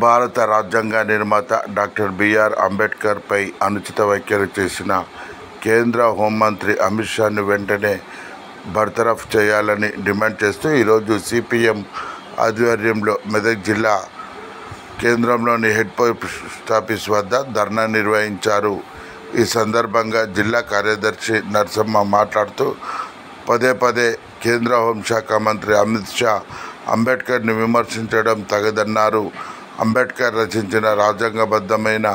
భారత రాజ్యాంగ నిర్మాత డాక్టర్ బిఆర్ అంబేద్కర్ పై అనుచిత వ్యాఖ్యలు చేసిన కేంద్ర హోంమంత్రి అమిత్ షాను వెంటనే బర్తరఫ్ చేయాలని డిమాండ్ చేస్తూ ఈరోజు సిపిఎం ఆధ్వర్యంలో మెదక్ జిల్లా కేంద్రంలోని హెడ్ పోస్ట్ ఆఫీస్ వద్ద ధర్నా నిర్వహించారు. ఈ సందర్భంగా జిల్లా కార్యదర్శి నరసమ్మ మాట్లాడుతూ పదే కేంద్ర హోంశాఖ మంత్రి అమిత్ షా అంబేద్కర్ని విమర్శించడం తగదన్నారు. అంబేద్కర్ రచించిన రాజ్యాంగబద్ధమైన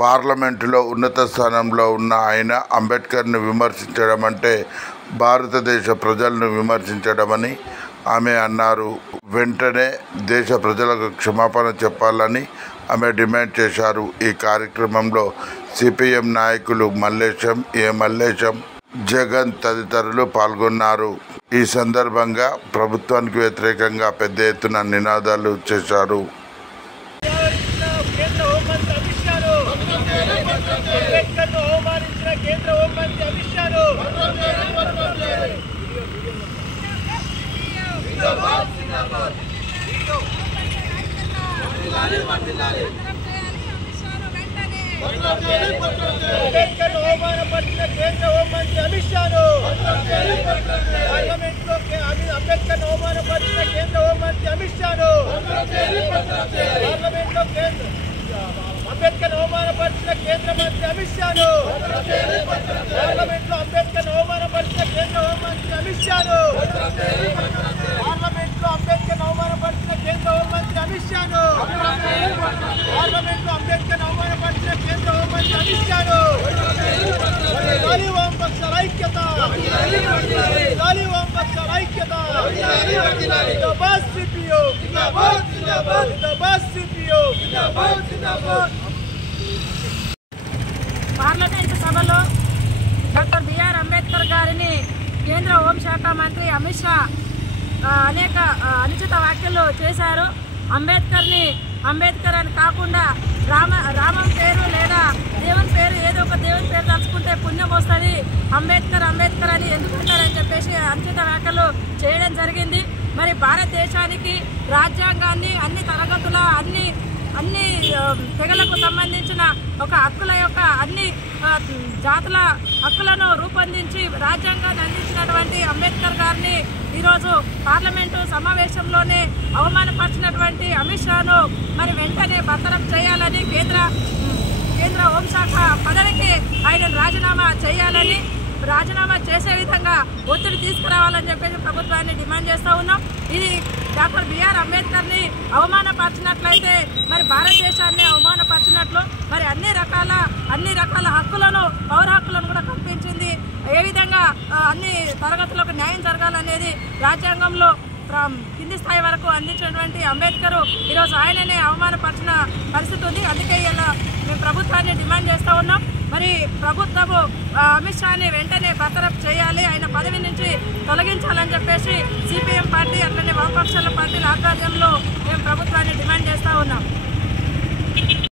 పార్లమెంటులో ఉన్నత స్థానంలో ఉన్న ఆయన అంబేద్కర్ని విమర్శించడం అంటే భారతదేశ ప్రజలను విమర్శించడమని ఆమె అన్నారు. వెంటనే దేశ ప్రజలకు క్షమాపణ చెప్పాలని ఆమె డిమాండ్ చేశారు. ఈ కార్యక్రమంలో సిపిఎం నాయకులు మల్లేశం, జగన్ తదితరులు పాల్గొన్నారు. ఈ సందర్భంగా ప్రభుత్వానికి వ్యతిరేకంగా పెద్ద ఎత్తున నినాదాలు చేశారు. అంబేద్కర్ అవమానపరిచిన కేంద్ర మంత్రి అమిత్ షాను పార్లమెంట్లో అంబేద్కర్ అవమానపరిచిన కేంద్ర హోంమంత్రి అమిత్ షాను పార్లమెంట్లో అంబేద్కర్ అవమానపరిచిన కేంద్ర హోంమంత్రి అమిత్ షాను పార్లమెంట్లో అంబేద్కర్ అవమానపరిచిన కేంద్ర హోంమంత్రి అమిత్ షాను వామపక్షాల ఐక్యత వామపక్షాల ఐక్యత జిందాబాద్ సిపియు జిందాబాద్ సిపియు పార్లమెంటు సభలో డాక్టర్ బిఆర్ అంబేద్కర్ గారిని కేంద్ర హోంశాఖ మంత్రి అమిత్ షా అనేక అనుచిత వ్యాఖ్యలు చేశారు. అంబేద్కర్ అని కాకుండా రామం పేరు లేదా దేవుని పేరు ఏదో ఒక దేవుని పేరు తలుచుకుంటే పుణ్యం వస్తుంది, అంబేద్కర్ అని ఎందుకుంటారని చెప్పేసి అనుచిత వ్యాఖ్యలు చేయడం జరిగింది. మరి భారతదేశానికి రాజ్యాంగాన్ని అన్ని తరగతుల అన్ని తెగలకు సంబంధించిన ఒక హక్కుల యొక్క అన్ని జాతుల హక్కులను రూపొందించి రాజ్యాంగాన్ని అందించినటువంటి అంబేద్కర్ గారిని ఈరోజు పార్లమెంటు సమావేశంలోనే అవమానపరిచినటువంటి అమిత్ షాను మరి వెంటనే బర్తరఫ్ చేయాలని కేంద్ర హోంశాఖ పదవికి ఆయన రాజీనామా చేసే విధంగా ఒత్తిడి తీసుకురావాలని చెప్పేసి ప్రభుత్వాన్ని డిమాండ్ చేస్తూ ఉన్నాం. ఇది డాక్టర్ బిఆర్ అంబేద్కర్ని అవమానపరిచినట్లయితే మరి భారతదేశాన్ని అవమానపరిచినట్లు, మరి అన్ని రకాల హక్కులను పౌర హక్కులను కూడా కల్పించింది. ఏ విధంగా అన్ని తరగతులకు న్యాయం జరగాలనేది రాజ్యాంగంలో కింది స్థాయి వరకు అందించినటువంటి అంబేద్కర్ ఈరోజు ఆయననే అవమానపరిచిన పరిస్థితి ఉంది. అందుకే ఇలా మేము ప్రభుత్వాన్ని డిమాండ్ చేస్తూ ఉన్నాం. మరి ప్రభుత్వము అమిత్ షాని వెంటనే బర్తరఫ్ చేయాలి, ఆయన పదవి నుంచి తొలగించాలని చెప్పేసి సిపిఎం పార్టీ అట్లనే వామపక్షాల పార్టీల ఆధ్వర్యంలో మేము ప్రభుత్వాన్ని డిమాండ్ చేస్తూ ఉన్నాం.